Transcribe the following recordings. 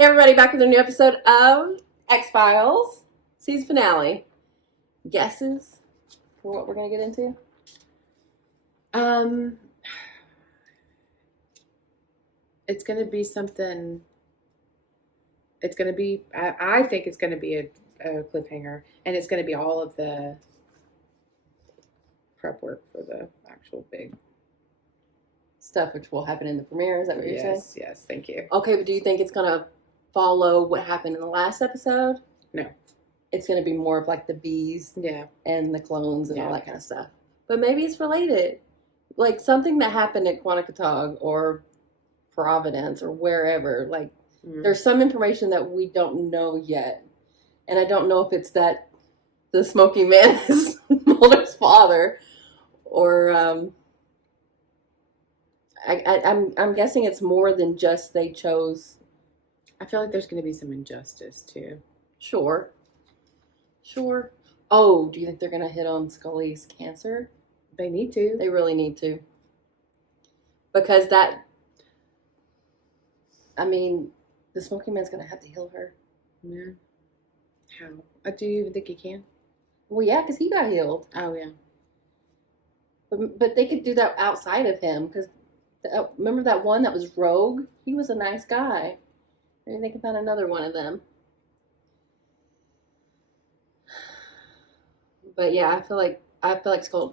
Hey everybody, back with a new episode of X-Files, season finale. Guesses for what we're going to get into? It's going to be something, it's going to be, I think it's going to be a cliffhanger, and it's going to be all of the prep work for the actual big Stuff which will happen in the premiere, is that what you're saying? Yes, thank you. Okay, but do you think it's going to follow what happened in the last episode? No. It's going to be more of like the bees and the clones and all Yeah. that kind of stuff. But maybe it's related. Like something that happened at Quanticottag or Providence or wherever. Like there's some information that we don't know yet. And I don't know if it's that the smoking man is Mulder's father or I'm guessing it's more than just they chose. I feel like there's going to be some injustice too. Sure. Oh, do you think they're going to hit on Scully's cancer? They need to. They really need to. Because the smoking man's going to have to heal her. Yeah. How? Do you even think he can? Well, yeah, because he got healed. Oh, yeah. But they could do that outside of him. Because remember that one that was rogue? He was a nice guy. Maybe they can find another one of them. But yeah, I feel like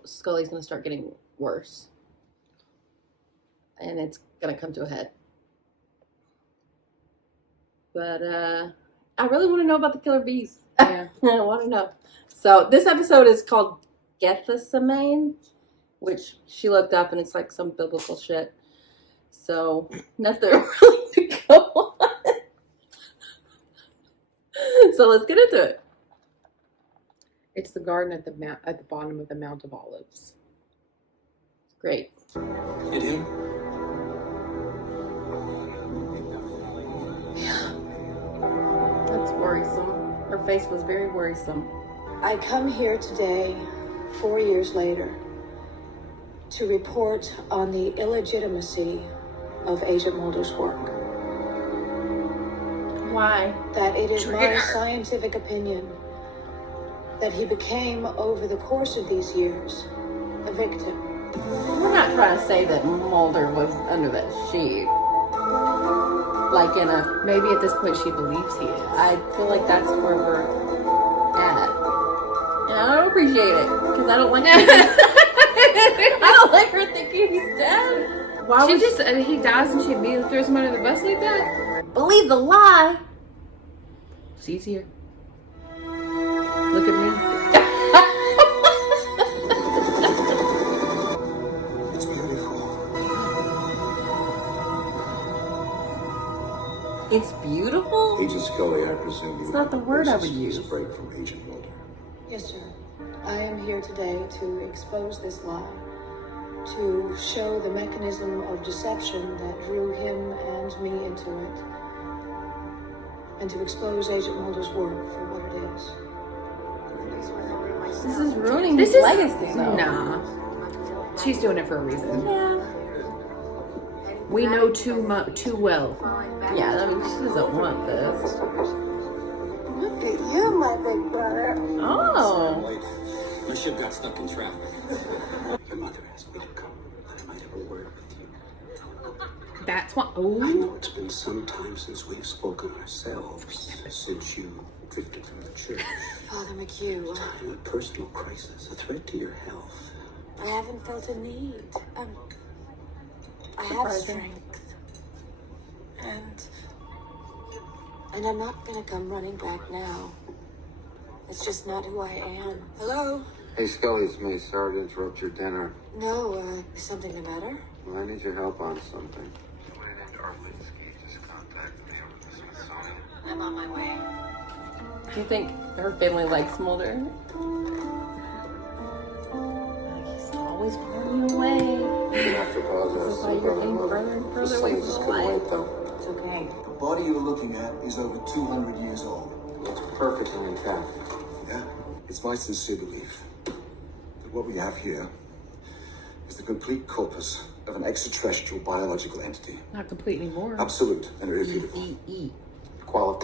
Scully's going to start getting worse. And it's going to come to a head. But I really want to know about the killer bees. Yeah. I want to know. So this episode is called Gethsemane, which she looked up, and it's like some biblical shit. So nothing really to go on. So let's get into it. It's the garden at the bottom of the Mount of Olives. Great. Hit him? That's worrisome. Her face was very worrisome. I come here today, 4 years later, to report on the illegitimacy of Agent Mulder's work. Why? That it is my scientific opinion that he became, over the course of these years, a victim. We're not trying to say that Mulder was under that sheet. Like in a... Maybe at this point she believes he is. I feel like that's where we're at. And I don't appreciate it. Because I don't like I don't like her thinking he's dead. Why would he dies and she immediately throws him under the bus like that? believe the lie? It's easier. Look at me. It's beautiful. It's beautiful? Agent Scully, I presume It's not the word I would use. A break from Agent Mulder. Yes, sir. I am here today to expose this lie, to show the mechanism of deception that drew him and me into it, and to expose Agent Mulder's work for what it is. This is ruining his legacy, though. Nah. She's doing it for a reason. Yeah. We know too well. Yeah, I mean, she doesn't want this. Look at you, my big brother. Oh. My ship got stuck in traffic. Your mother asked me to come. I might have a word with you. That's why. I Oh. know it's been some time since we've spoken ourselves, since you drifted from the church. Father McHugh, I'm a personal crisis, a threat to your health. I haven't felt a need. I have Surprising. strength. And I'm not gonna come running back now. It's just not who I am. Hello? Hey, Scully, it's me. Sorry to interrupt your dinner. No, is something the matter? Well, I need your help on something. Somebody named Arlinsky just contacted me over the Smithsonian. I'm on my way. Do you think her family likes Mulder? He's always pulling you away. You have to apologize. This is why you're getting further and further away from the light. though. It's okay. The body you're looking at is over 200 years old. It's perfectly intact. Yeah? It's my sincere belief that what we have here is the complete corpus of an extraterrestrial biological entity. Not completely more. Absolute and irrefutable. E.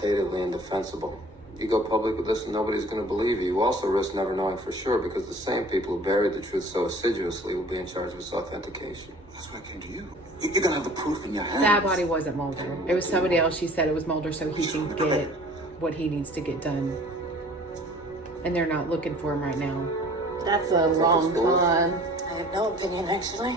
unstatably indefensible. You go public with this and nobody's going to believe you. You also risk never knowing for sure because the same people who buried the truth so assiduously will be in charge of its authentication. That's why I came to you. You're gonna have the proof in your hands. That body wasn't Mulder. It was somebody else. She said it was Mulder so he can get what he needs to get done. And they're not looking for him right now. That's a long con. I have no opinion, actually.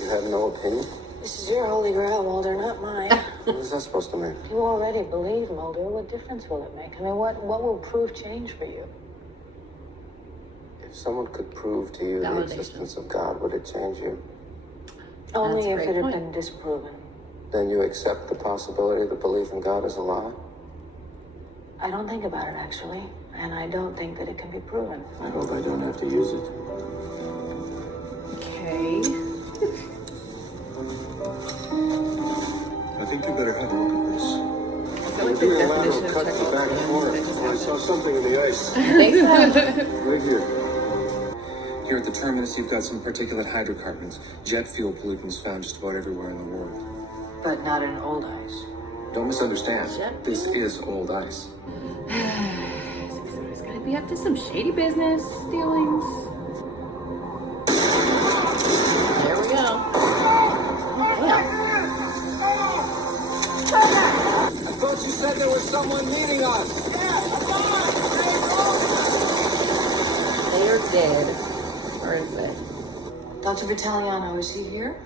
You have no opinion? This is your holy grail, Mulder, not mine. What is that supposed to mean? You already believe, Mulder. What difference will it make? I mean, what will proof change for you? If someone could prove to you the Validation. existence of God, would it change you? Only That's a if great it had point. been disproven. Then you accept the possibility that belief in God is a lie? I don't think about it, actually. And I don't think that it can be proven. I hope I don't have to use it. Okay. I think you better have a look at this. Is that like the definition of cut to the back corner. I saw something in the ice. I think so. Right here. Here at the terminus, you've got some particulate hydrocarbons, jet fuel pollutants found just about everywhere in the world. But not in old ice. Don't misunderstand. Jet This fuel? is old ice. It's gotta be up to some shady business dealings. There we go. Damn. I thought you said there was someone meeting us. They are dead. Or is it? Dr. Vitaliano, is he here?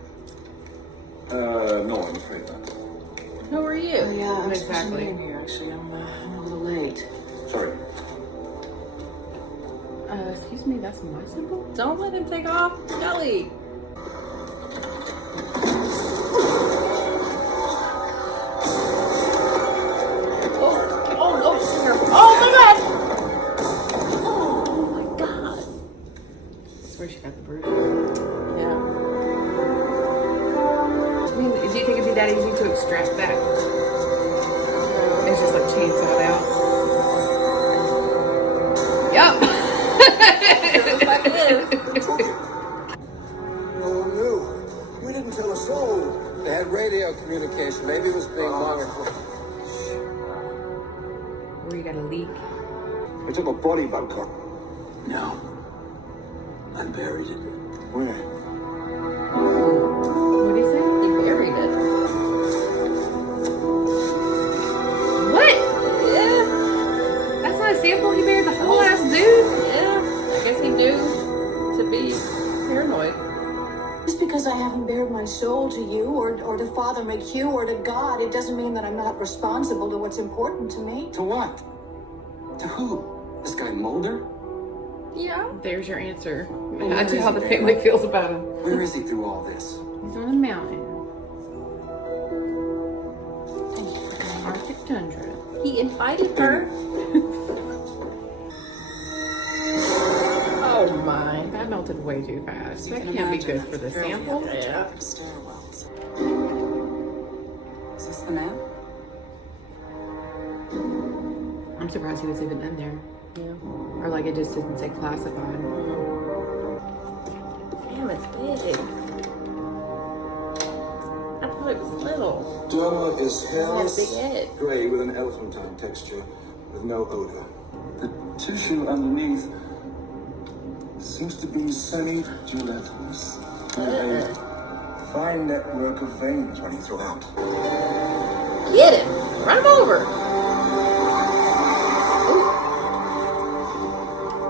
No, I'm afraid not. Who are Oh, you? yeah, I'm supposed to Exactly. meet him here, actually. I'm a little late. Sorry. Excuse me, that's my symbol? Don't let him take off. Scully. Oh my god. That's where she got the bruise. Yeah. I mean, do you think it'd be that easy to extract that? It's just like chainsawed out. Yup. Looks like it is. No one knew. We didn't tell a soul. They had radio communication. Maybe it was being monitored. Where you got a leak. I took a body bunker. No. I buried it. Where? What do you say? He buried it. What? Yeah. That's not a sample. He buried the whole ass dude. Yeah. I guess he knew to be paranoid. Just because I haven't bared my soul to you or to Father McHugh or to God, it doesn't mean that I'm not responsible to what's important to me. To what? To who? This guy Mulder? Yeah. There's your answer. That's how the family feels about him. Where is he through all this? He's on a mountain. Arctic tundra. He invited her. Oh my. That melted way too fast. That can't be good for the sample. Yeah. Stairwells. Is this the man? I'm surprised he was even in there. Yeah. Or like it just didn't say classified. Damn, it's big. I thought it was little. Derma is It had a hairless, big head. gray with an elephantine texture, with no odor. The tissue underneath seems to be semi-gelatinous. With a fine network of veins running throughout. Get him. Run him over.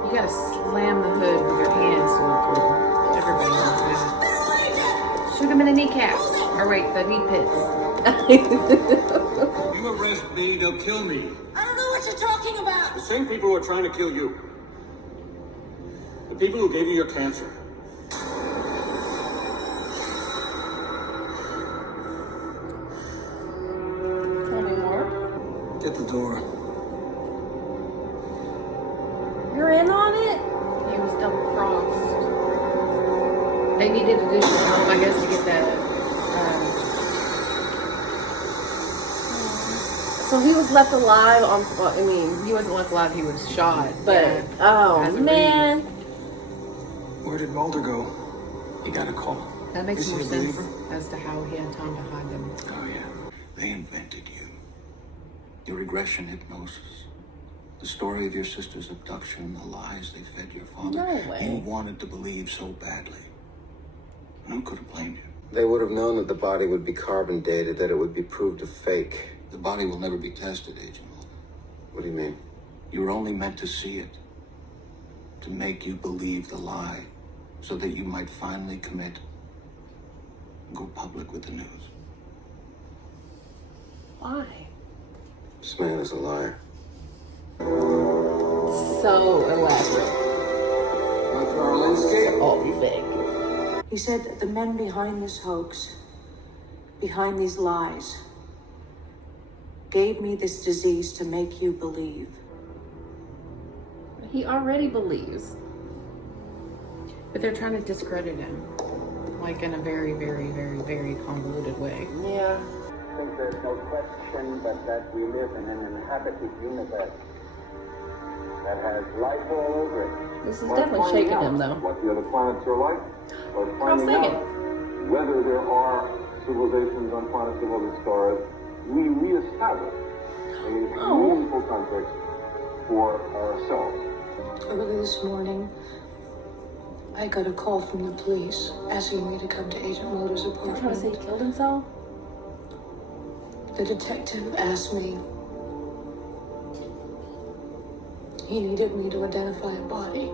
You gotta slam the hood with your hands to look through. Everybody knows that. Shoot him in the kneecaps. Or wait, the knee pits. You arrest me, they'll kill me. I don't know what you're talking about. The same people who are trying to kill you. The people who gave you your cancer. Tell me more. Get the door. You're in on it? He was double crossed. They needed additional help, I guess, to get that. So he was left alive on, well, I mean, He wasn't left alive, he was shot. but, Yeah. oh As a man. Where did Mulder go? You got a call. That makes Is he more a sense believer? as to how he had time to hide them. Oh, yeah. They invented you. Your regression hypnosis. The story of your sister's abduction, the lies they fed your father. No way. You wanted to believe so badly. And who could have blamed you? They would have known that the body would be carbon dated, that it would be proved a fake. The body will never be tested, Agent Mulder. What do you mean? You were only meant to see it. To make you believe the lie. So that you might finally commit. Go public with the news. Why? This man is a liar. So elaborate. Oh, big. He said that the men behind this hoax, behind these lies, gave me this disease to make you believe. He already believes. But they're trying to discredit him, like in a very, very, very, very convoluted way. Yeah. I think there's no question but that we live in an inhabited universe that has life all over it. This is definitely shaking him, though. What the other planets are like, or Girl, finding sing out it. whether there are civilizations on planets of other stars, we reestablish a meaningful context for ourselves. Early this morning, I got a call from the police asking me to come to Agent Mulder's I'm trying to say he apartment. killed himself. The detective asked me. He needed me to identify a body.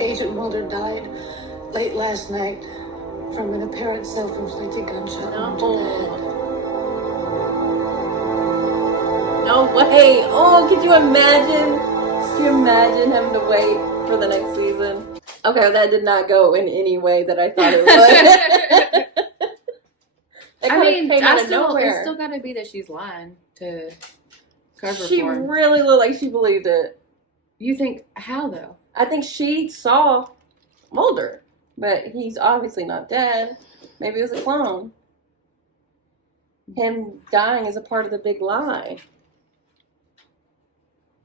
Agent Mulder died late last night from an apparent self-inflicted gunshot wound to the head. No way. Oh, could you imagine? Could you imagine having to wait for the next season? Okay, well, that did not go in any way that I thought it would. That I kinda mean, came out it's of nowhere. still got to be that she's lying to cover She for him. really looked like she believed it. You think, how though? I think she saw Mulder, but he's obviously not dead. Maybe it was a clone. Him dying is a part of the big lie.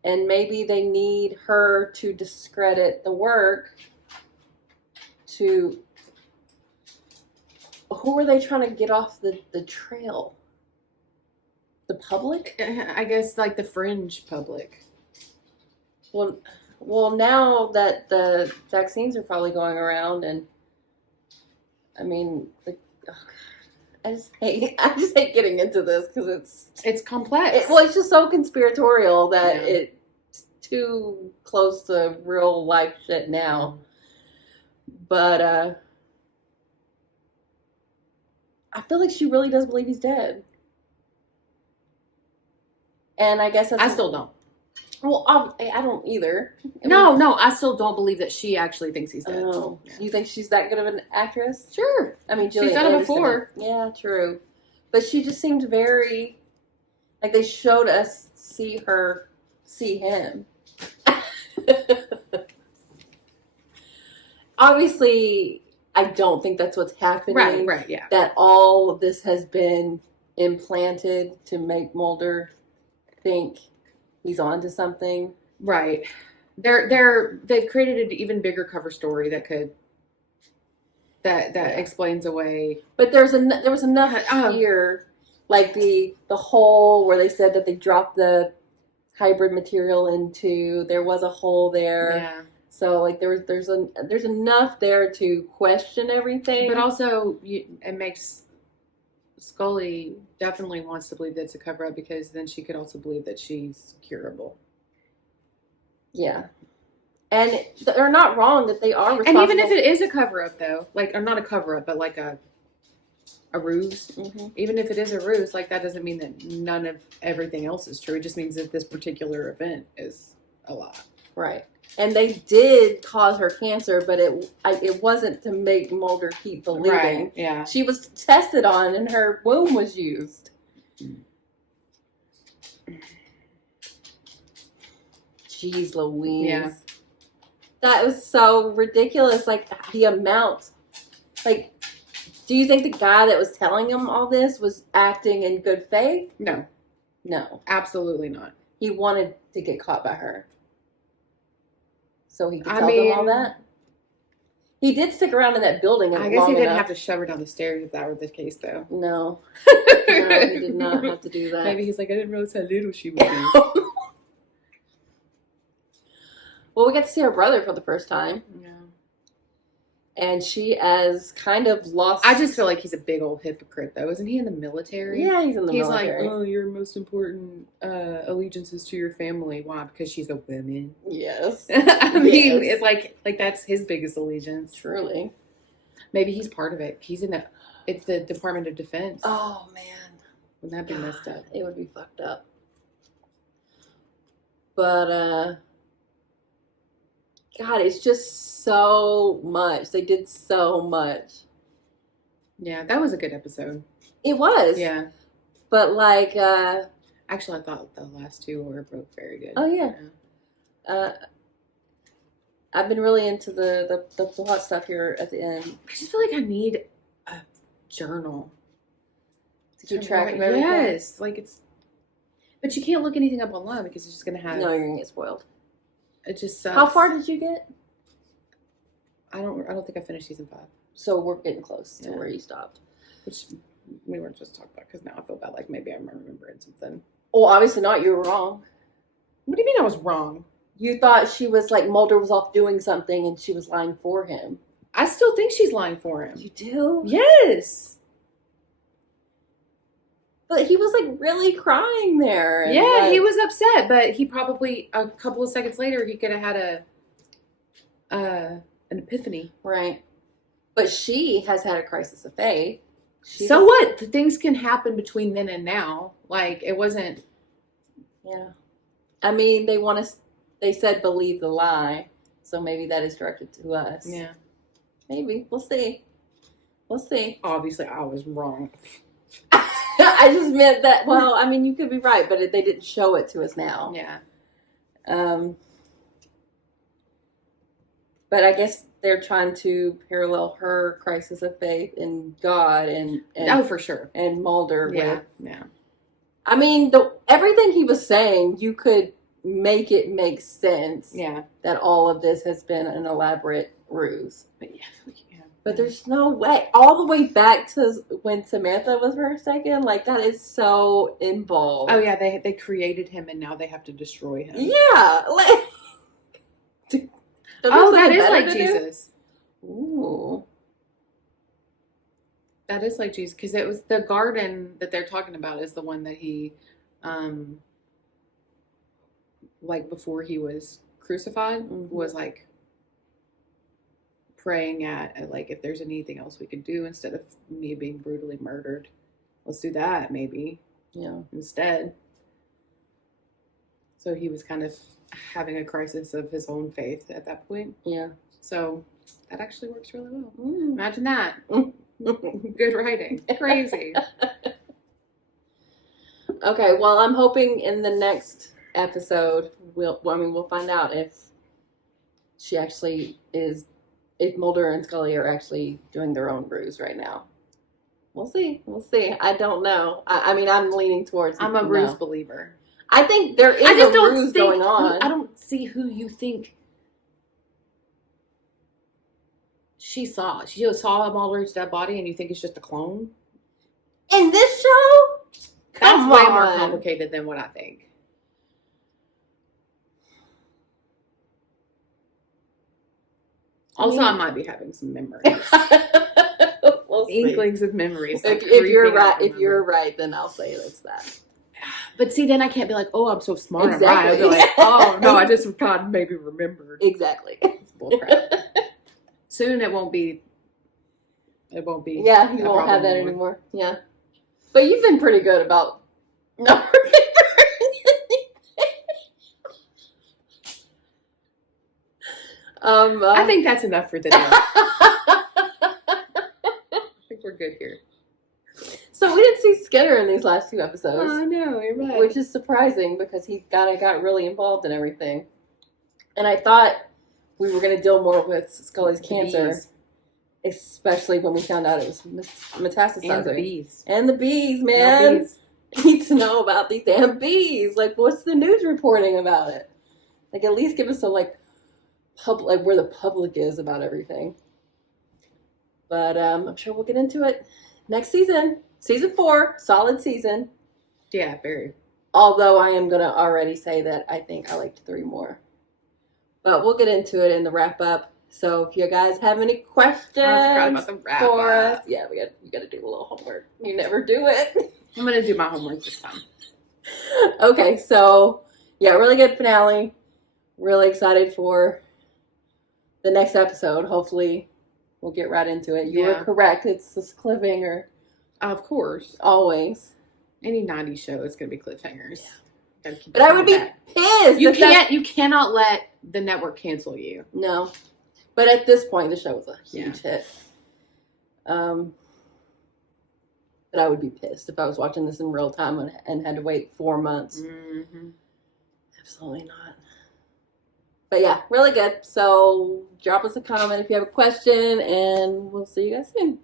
And maybe they need her to discredit the work to... Who are they trying to get off the trail? The public? I guess like the fringe public. Well, now that the vaccines are probably going around, and I mean, I just hate getting into this because It's complex. it's just so conspiratorial that Yeah. it's too close to real life shit now. But I feel like she really does believe he's dead, and I guess I still don't. Well, I don't either. I No, mean, I still don't believe that she actually thinks he's dead. Oh, Yeah. you think she's that good of an actress? Sure. I mean, She's Gillian done it Anderson. before. Yeah, true. But she just seemed very like they showed us see him. Obviously, I don't think that's what's happening. Right, yeah. That all of this has been implanted to make Mulder think he's onto something. Right. They've created an even bigger cover story that explains away. But there was enough here, like the hole where they said that they dropped the hybrid material into. There was a hole there. Yeah. So like there's enough there to question everything. But also, it makes Scully definitely wants to believe that it's a cover up because then she could also believe that she's curable. Yeah. And they're not wrong that they are And responsible. even if it is a cover up, though, like, or not a cover up, but like a ruse. Mm-hmm. Even if it is a ruse, like, that doesn't mean that none of everything else is true. It just means that this particular event is a lie. Right. And they did cause her cancer, but it wasn't to make Mulder keep believing. Right. Yeah. She was tested on, and her womb was used. Jeez Louise. Yeah. That was so ridiculous. Like, the amount. Like, do you think the guy that was telling him all this was acting in good faith? No, No. absolutely not. He wanted to get caught by her. So he could I tell them all mean- that? He did stick around in that building. I guess long he didn't enough. have to shove her down the stairs if that were the case, though. No, no, he did not have to do that. Maybe he's like, I didn't realize how little she would be. Well, we got to see her brother for the first time. Yeah. And she has kind of lost. I just feel like he's a big old hypocrite, though. Isn't he in the military? Yeah, he's in the He's military. like, oh, your most important allegiances to your family. Why? Because she's a woman. Yes. I mean, Yes. it's like that's his biggest allegiance. Truly. Maybe he's part of it. He's in the. It's the Department of Defense. Oh, man. Wouldn't that be messed up? It would be fucked up. But, God, it's just so much. They did so much. Yeah, that was a good episode. It was. Yeah. But, like, Actually, I thought the last two were both very good. oh, yeah. I've been really into the plot stuff here at the end. I just feel like I need a journal. To keep track of everything. Yes. Like it's. But you can't look anything up online because it's just going to have. No, you're going to get spoiled. It just sucks. How far did you get? I don't think I finished season 5. So we're getting close to Yeah. where you stopped. Which we weren't supposed to talk about because now I feel bad. Like maybe I'm remembering something. Well, obviously not. You were wrong. What do you mean I was wrong? You thought she was like Mulder was off doing something and she was lying for him. I still think she's lying for him. You do? Yes. But he was like really crying there. And, Yeah, like, he was upset, but he probably a couple of seconds later he could have had an epiphany. right. But she has had a crisis of faith. So what? The things can happen between then and now. Like it wasn't. Yeah. I mean, they said believe the lie. So maybe that is directed to us. Yeah. Maybe. We'll see. We'll see. Obviously, I was wrong. I just meant that, well, I mean, you could be right, but they didn't show it to us now. Yeah. But I guess they're trying to parallel her crisis of faith in God and Oh, for sure. and Mulder Yeah. with. Yeah. I mean, everything he was saying, you could make it make sense. Yeah. That all of this has been an elaborate ruse. But yeah. But there's no way. All the way back to when Samantha was first taken, like that is so involved. Oh yeah, they created him and now they have to destroy him. Yeah, like. That is like Jesus. Ooh. That is like Jesus because it was the garden that they're talking about is the one that he, like before he was crucified, was like praying at like if there's anything else we could do instead of me being brutally murdered, let's do that maybe. Yeah. Instead. So he was kind of having a crisis of his own faith at that point. Yeah. So that actually works really well. Mm. Imagine that. Good writing. Crazy. Okay, well, I'm hoping in the next episode we'll find out if she actually is, if Mulder and Scully are actually doing their own ruse right now. We'll see. We'll see. I don't know. I mean, I'm leaning towards. I'm a ruse believer. I think there is a ruse going on. I don't see who you think she saw. She just saw Mulder's dead body, and you think it's just a clone? In this show, That's way more complicated than what I think. Also, I might be having some memories. We'll see. Inklings of memories. If you're right, then I'll say it's that. But see, then I can't be like, oh, I'm so smart. Exactly. I'm right. I'll be like, oh, no, I just God maybe remembered. Exactly. It's bullcrap. Soon it won't be. Yeah, you won't have that anymore. Yeah. But you've been pretty good about not remembering anything. I think that's enough for today. I think we're good here. So we didn't see Skinner in these last 2 episodes. Oh, no, you're right. Which is surprising because he got really involved in everything. And I thought we were going to deal more with Scully's cancer. Especially when we found out it was metastasizing. And the bees. And the bees, man. Bees. Need to know about these damn bees. Like, what's the news reporting about it? Like, at least give us some, like where the public is about everything. But I'm sure we'll get into it next season. Season 4, solid season. Yeah, very. Although I am going to already say that I think I liked 3 more. But we'll get into it in the wrap up. So if you guys have any questions I forgot about the wrap for up. us, yeah, we got to do a little homework. You never do it. I'm gonna do my homework this time. Okay, so yeah, really good finale. Really excited for the next episode. Hopefully, we'll get right into it. You were correct. It's this cliffhanger. Of course, Always. any '90s show is gonna be cliffhangers. Yeah. But I would be pissed. You if that- can't. You cannot let the network cancel you. No. But at this point, the show was a huge hit. But I would be pissed if I was watching this in real time and had to wait 4 months. Mm-hmm. Absolutely not. But yeah, really good. So drop us a comment if you have a question, and we'll see you guys soon.